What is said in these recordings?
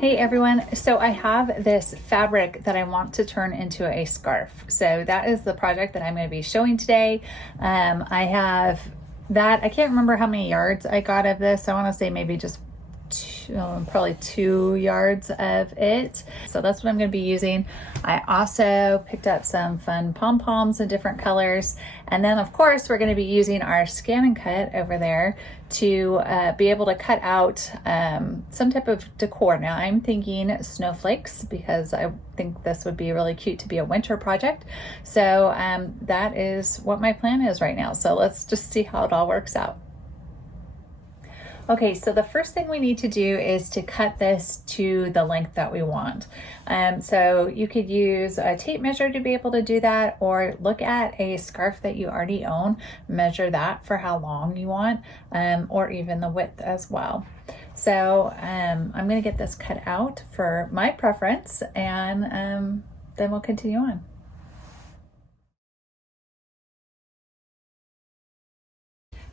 Hey everyone, so I have this fabric that I want to turn into a scarf. So that is the project that I'm going to be showing today. I have that, I can't remember how many yards I got of this. I want to say maybe just probably 2 yards of it. So that's what I'm going to be using. I also picked up some fun pom-poms in different colors. And then of course we're going to be using our scan and cut over there to be able to cut out some type of decor. Now I'm thinking snowflakes because I think this would be really cute to be a winter project. So that is what my plan is right now. So let's just see how it all works out. Okay, so the first thing we need to do is to cut this to the length that we want. So you could use a tape measure to be able to do that, or look at a scarf that you already own, measure that for how long you want, or even the width as well. So I'm gonna get this cut out for my preference, and then we'll continue on.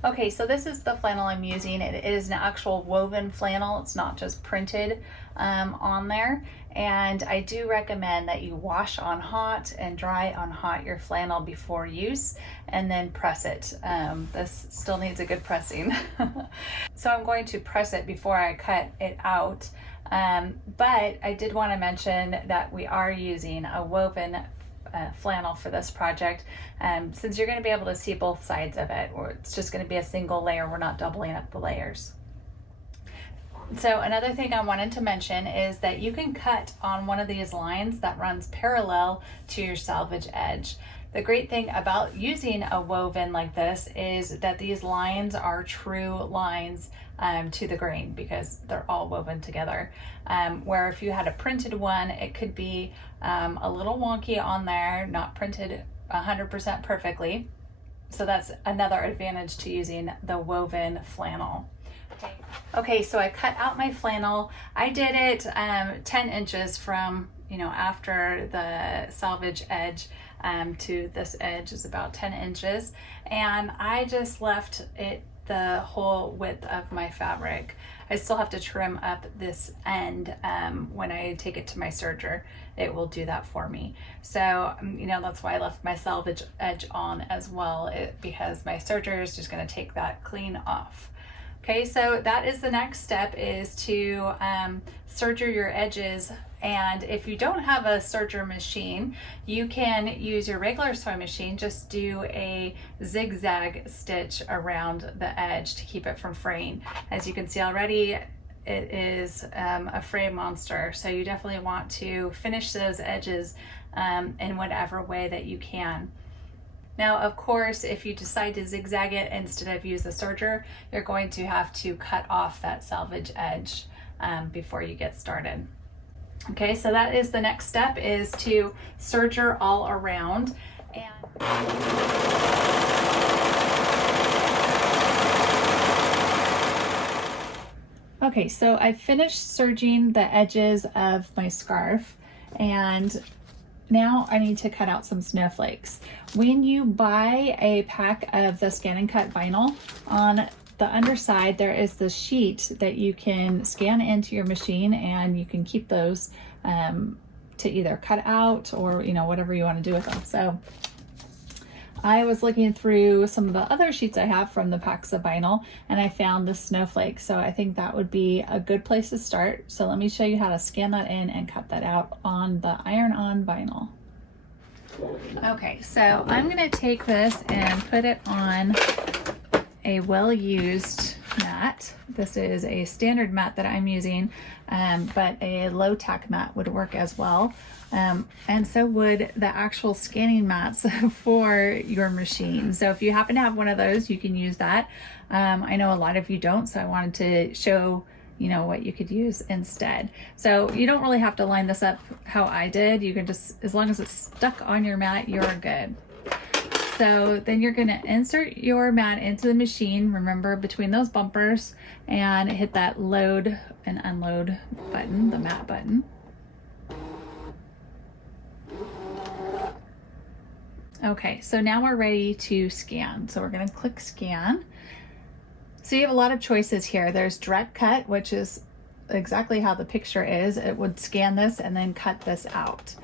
Okay, so this is the flannel I'm using. It is an actual woven flannel. It's not just printed on there. And I do recommend that you wash on hot and dry on hot your flannel before use, and then press it. This still needs a good pressing. So I'm going to press it before I cut it out. But I did want to mention that we are using a woven flannel for this project, since you're going to be able to see both sides of it, or it's just going to be a single layer. We're not doubling up the layers. So another thing I wanted to mention is that you can cut on one of these lines that runs parallel to your selvage edge. The great thing about using a woven like this is that these lines are true lines to the grain, because they're all woven together. Where if you had a printed one, it could be a little wonky on there, not printed 100% perfectly. So that's another advantage to using the woven flannel. Okay, so I cut out my flannel. I did it 10 inches from, after the selvage edge to this edge is about 10 inches. And I just left it the whole width of my fabric. I still have to trim up this end when I take it to my serger. It will do that for me. So, that's why I left my selvage edge on as well, because my serger is just gonna take that clean off. Okay, so that is the next step, is to serger your edges. And if you don't have a serger machine, you can use your regular sewing machine. Just do a zigzag stitch around the edge to keep it from fraying. As you can see already, it is a fray monster. So you definitely want to finish those edges in whatever way that you can. Now, of course, if you decide to zigzag it instead of use the serger, you're going to have to cut off that selvage edge before you get started. Okay, so that is the next step, is to serger all around. Okay, so I finished serging the edges of my scarf, and now I need to cut out some snowflakes. When you buy a pack of the scan and cut vinyl, on the underside there is the sheet that you can scan into your machine, and you can keep those to either cut out or whatever you want to do with them. So I was looking through some of the other sheets I have from the packs of vinyl, and I found this snowflake. So I think that would be a good place to start. So let me show you how to scan that in and cut that out on the iron-on vinyl. Okay, so I'm gonna take this and put it on a well-used mat. This is a standard mat that I'm using, but a low-tack mat would work as well. And so would the actual scanning mats for your machine. So if you happen to have one of those, you can use that. I know a lot of you don't, so I wanted to show what you could use instead. So you don't really have to line this up how I did. You can just, as long as it's stuck on your mat, you're good. So then you're gonna insert your mat into the machine, remember, between those bumpers, and hit that load and unload button, the mat button. Okay, so now we're ready to scan. So we're gonna click scan. So you have a lot of choices here. There's direct cut, which is exactly how the picture is, it would scan this and then cut this out.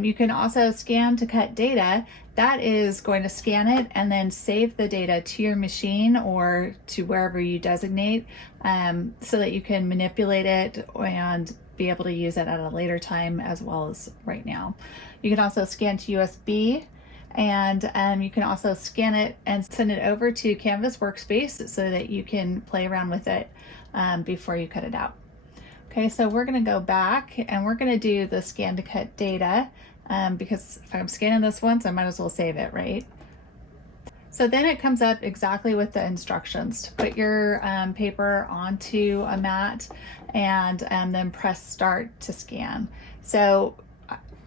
You can also scan to cut data. That is going to scan it and then save the data to your machine or to wherever you designate, so that you can manipulate it and be able to use it at a later time as well as right now. You can also scan to USB, and you can also scan it and send it over to Canvas Workspace so that you can play around with it before you cut it out. Okay, so we're going to go back and we're going to do the scan to cut data, because if I'm scanning this once, I might as well save it, right? So then it comes up exactly with the instructions to put your paper onto a mat and then press start to scan. So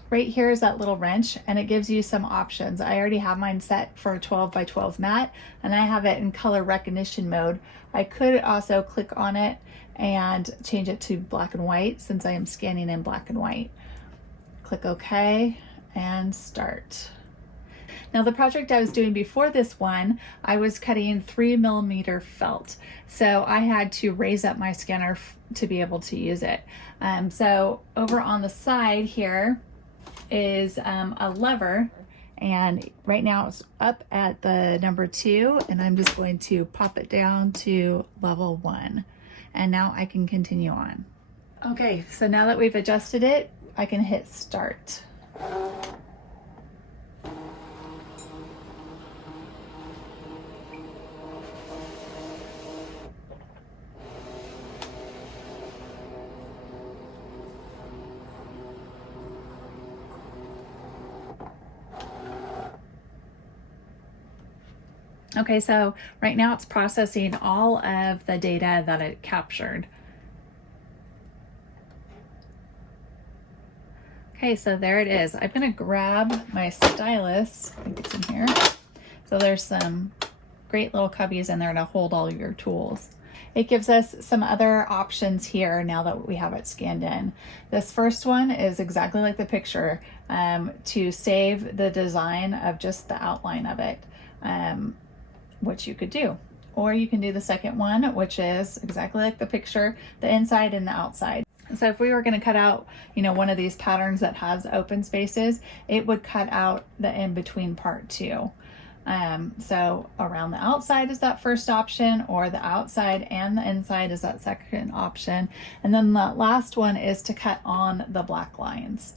right here is that little wrench, and it gives you some options. I already have mine set for a 12 by 12 mat, and I have it in color recognition mode. I could also click on it and change it to black and white since I am scanning in black and white. Click OK and start. Now the project I was doing before this one, I was cutting 3mm felt. So I had to raise up my scanner to be able to use it. So over on the side here is a lever, and right now it's up at the number 2, and I'm just going to pop it down to level 1. And now I can continue on. Okay, so now that we've adjusted it, I can hit start. Okay, so right now it's processing all of the data that it captured. Okay, so there it is. I'm gonna grab my stylus, I think it's in here. So there's some great little cubbies in there to hold all your tools. It gives us some other options here now that we have it scanned in. This first one is exactly like the picture, to save the design of just the outline of it. Which you could do. Or you can do the second one, which is exactly like the picture, the inside and the outside. So if we were going to cut out, one of these patterns that has open spaces, it would cut out the in-between part too. So around the outside is that first option, or the outside and the inside is that second option. And then the last one is to cut on the black lines.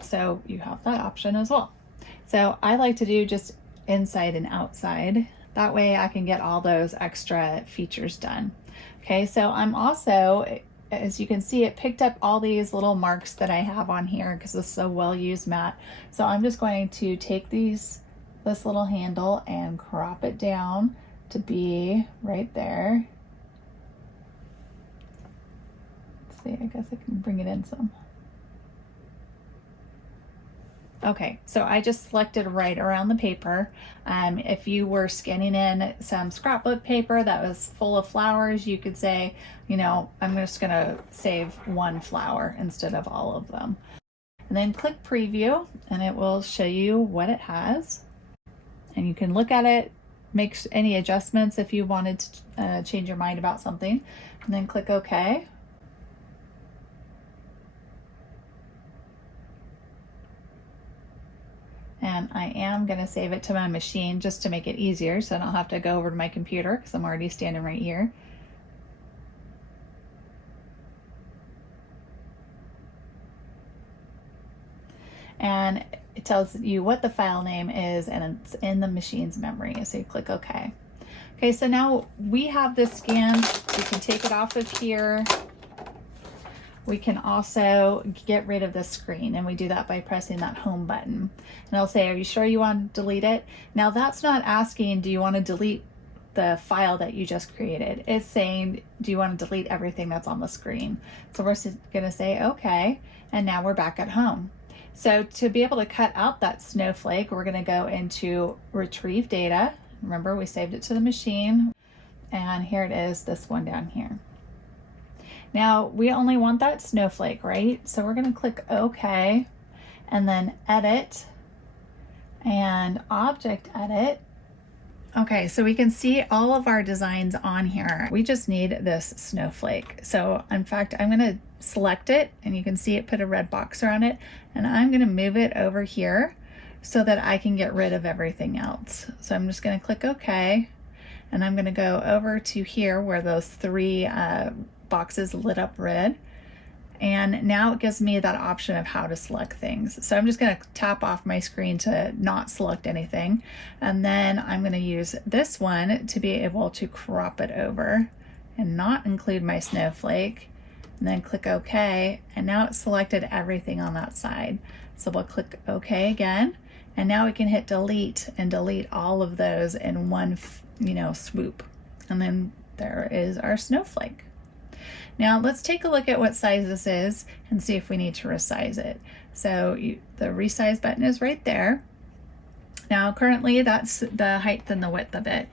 So you have that option as well. So I like to do just inside and outside. That way I can get all those extra features done. Okay, so I'm also, as you can see, it picked up all these little marks that I have on here because this is a well-used mat. So I'm just going to take this little handle and crop it down to be right there. Let's see, I guess I can bring it in some. Okay, so I just selected right around the paper. If you were scanning in some scrapbook paper that was full of flowers, you could say, I'm just gonna save one flower instead of all of them. And then click preview and it will show you what it has. And you can look at it, make any adjustments if you wanted to change your mind about something, and then click OK. And I am going to save it to my machine just to make it easier so I don't have to go over to my computer because I'm already standing right here. And it tells you what the file name is, and it's in the machine's memory. So you click OK. Okay, so now we have this scan. We can take it off of here. We can also get rid of the screen, and we do that by pressing that home button. And it'll say, are you sure you want to delete it? Now that's not asking, do you want to delete the file that you just created? It's saying, do you want to delete everything that's on the screen? So we're going to say, okay, and now we're back at home. So to be able to cut out that snowflake, we're going to go into retrieve data. Remember, we saved it to the machine, and here it is, this one down here. Now we only want that snowflake, right? So we're going to click OK and then edit and object edit. Okay, so we can see all of our designs on here. We just need this snowflake. So in fact, I'm gonna select it and you can see it put a red box around it, and I'm gonna move it over here so that I can get rid of everything else. So I'm just gonna click OK, and I'm gonna go over to here where those three boxes lit up red. And now it gives me that option of how to select things. So I'm just going to tap off my screen to not select anything. And then I'm going to use this one to be able to crop it over and not include my snowflake. And then click OK. And now it's selected everything on that side. So we'll click OK again. And now we can hit delete and delete all of those in one, swoop. And then there is our snowflake. Now let's take a look at what size this is and see if we need to resize it. So the resize button is right there. Now currently that's the height and the width of it.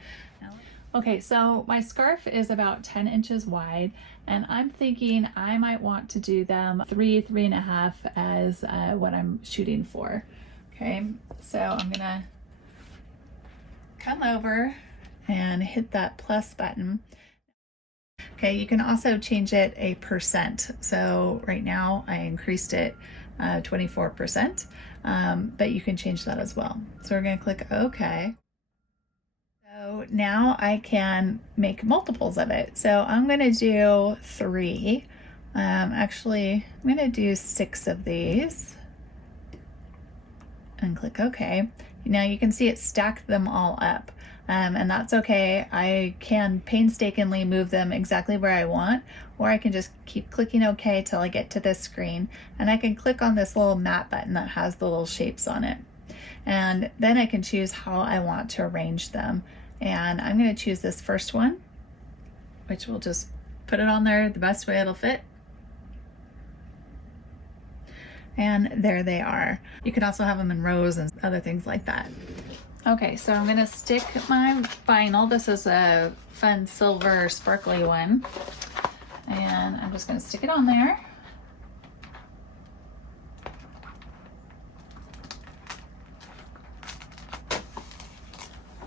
Okay, so my scarf is about 10 inches wide, and I'm thinking I might want to do them 3.5 as what I'm shooting for. Okay, so I'm gonna come over and hit that plus button. Okay, you can also change it a percent. So right now I increased it 24%, but you can change that as well. So we're going to click OK. So now I can make multiples of it. So I'm going to do 3. Actually, I'm going to do 6 of these and click OK. Now you can see it stacked them all up. And that's okay. I can painstakingly move them exactly where I want, or I can just keep clicking OK till I get to this screen, and I can click on this little map button that has the little shapes on it. And then I can choose how I want to arrange them. And I'm going to choose this first one, which will just put it on there the best way it'll fit. And there they are. You can also have them in rows and other things like that. Okay, so I'm gonna stick my vinyl. This is a fun silver sparkly one. And I'm just gonna stick it on there.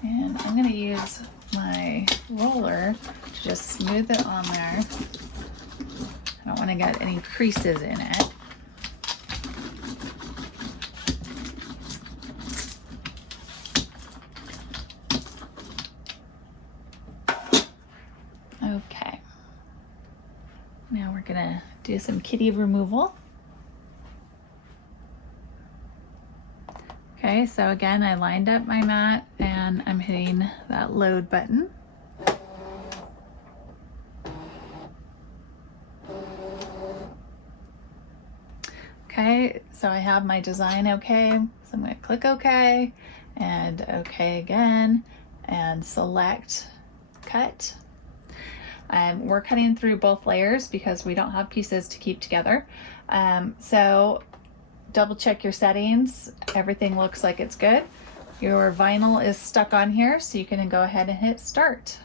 And I'm gonna use my roller to just smooth it on there. I don't wanna get any creases in it. Okay, now we're gonna do some kitty removal. Okay, so again, I lined up my mat and I'm hitting that load button. Okay, so I have my design okay, so I'm gonna click OK and OK again and select cut. We're cutting through both layers because we don't have pieces to keep together. So double check your settings. Everything looks like it's good. Your vinyl is stuck on here, so you can go ahead and hit start.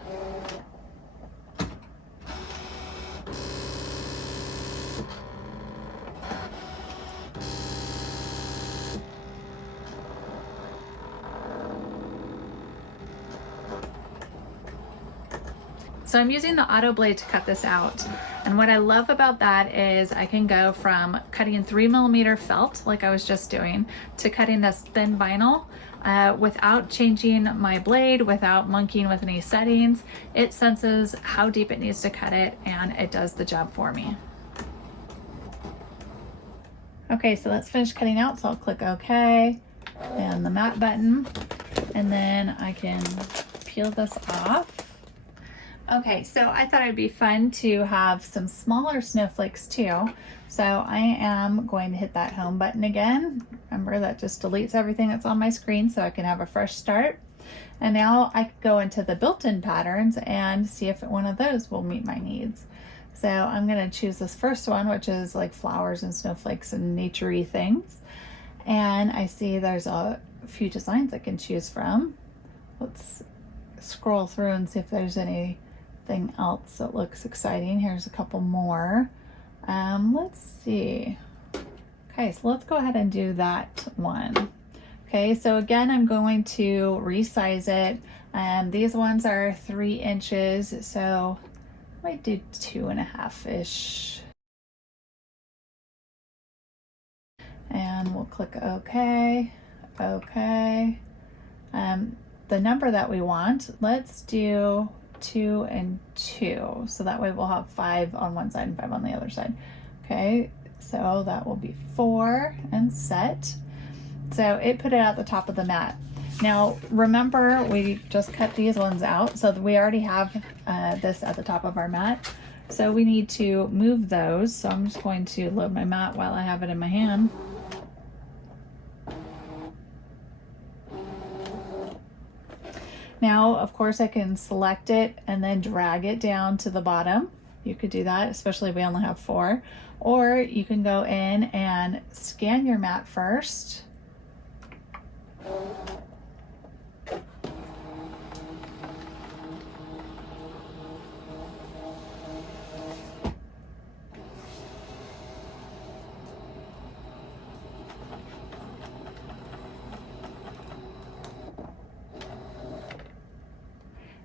So I'm using the auto blade to cut this out. And what I love about that is I can go from cutting 3mm felt, like I was just doing, to cutting this thin vinyl without changing my blade, without monkeying with any settings. It senses how deep it needs to cut it, and it does the job for me. Okay, so let's finish cutting out. So I'll click OK and the matte button, and then I can peel this off. Okay, so I thought it'd be fun to have some smaller snowflakes too. So I am going to hit that home button again. Remember, that just deletes everything that's on my screen so I can have a fresh start. And now I can go into the built-in patterns and see if one of those will meet my needs. So I'm gonna choose this first one, which is like flowers and snowflakes and nature-y things. And I see there's a few designs I can choose from. Let's scroll through and see if there's anything else that looks exciting. Here's a couple more. Let's see. Okay, so let's go ahead and do that one. Okay, so again, I'm going to resize it These ones are 3 inches, so I might do 2.5-ish. And we'll click OK, OK. The number that we want, let's do 2 and 2. So that way we'll have 5 on one side and 5 on the other side. Okay, so that will be 4 and set. So it put it at the top of the mat. Now remember, we just cut these ones out, so we already have this at the top of our mat. So we need to move those. So I'm just going to load my mat while I have it in my hand. Now, of course, I can select it and then drag it down to the bottom. You could do that, especially if we only have 4. Or you can go in and scan your mat first.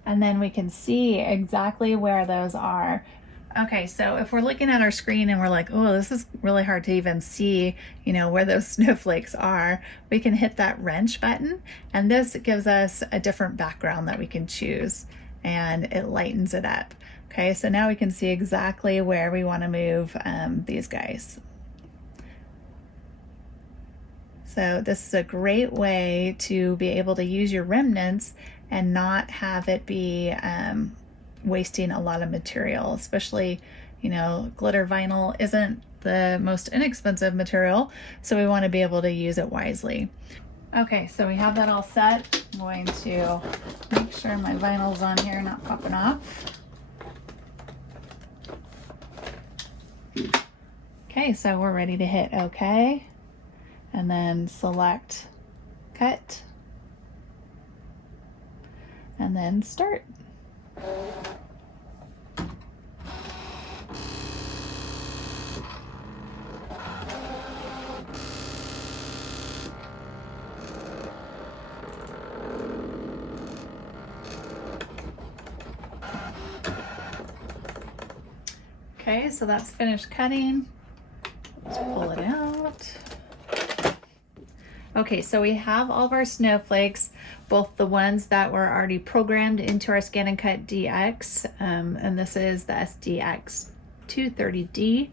And then we can see exactly where those are. Okay, so if we're looking at our screen and we're like, oh, this is really hard to even see, where those snowflakes are, we can hit that wrench button, and this gives us a different background that we can choose, and it lightens it up. Okay, so now we can see exactly where we want to move these guys. So this is a great way to be able to use your remnants and not have it be wasting a lot of material, especially, glitter vinyl isn't the most inexpensive material, so we want to be able to use it wisely. Okay, so we have that all set. I'm going to make sure my vinyl's on here, not popping off. Okay, so we're ready to hit OK, and then select cut, and then start. Okay, so that's finished cutting. Let's pull it out. Okay, so we have all of our snowflakes, both the ones that were already programmed into our Scan and Cut DX, and this is the SDX 230D,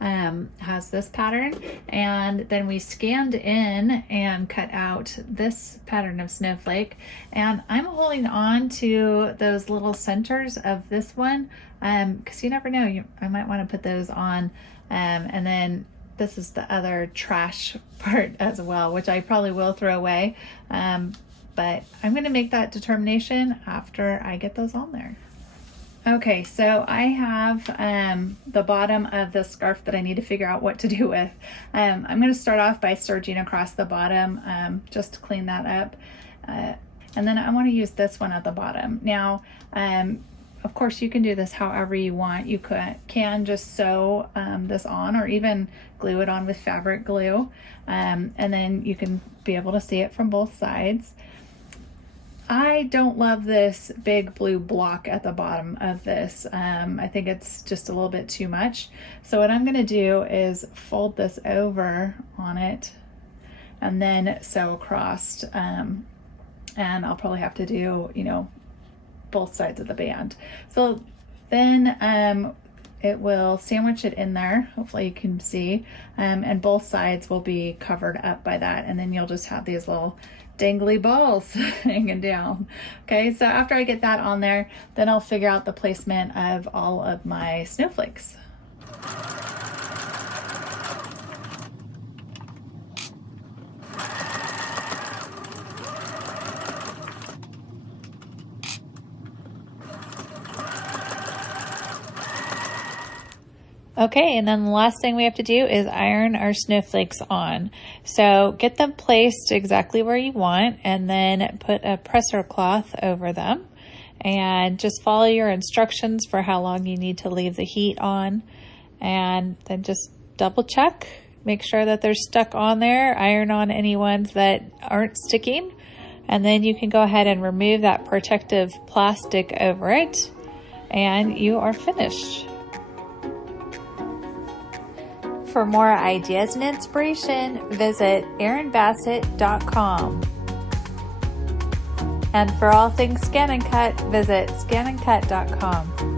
has this pattern, and then we scanned in and cut out this pattern of snowflake, and I'm holding on to those little centers of this one, because you never know, I might want to put those on, and then this is the other trash part as well, which I probably will throw away, but I'm going to make that determination after I get those on there. Okay, so I have the bottom of the scarf that I need to figure out what to do with. I'm going to start off by serging across the bottom just to clean that up. And then I want to use this one at the bottom. Now, of course, you can do this however you want. You can just sew this on, or even glue it on with fabric glue. And then you can be able to see it from both sides. I don't love this big blue block at the bottom of this. I think it's just a little bit too much. So what I'm going to do is fold this over on it and then sew across. And I'll probably have to do, both sides of the band. So then it will sandwich it in there. Hopefully you can see. And both sides will be covered up by that. And then you'll just have these little dangly balls hanging down. Okay, so after I get that on there, then I'll figure out the placement of all of my snowflakes. Okay, and then the last thing we have to do is iron our snowflakes on. So get them placed exactly where you want, and then put a presser cloth over them, and just follow your instructions for how long you need to leave the heat on, and then just double check, make sure that they're stuck on there, iron on any ones that aren't sticking, And then you can go ahead and remove that protective plastic over it, and you are finished. For more ideas and inspiration, visit erinbassett.com. And for all things Scan and Cut, visit scandcut.com.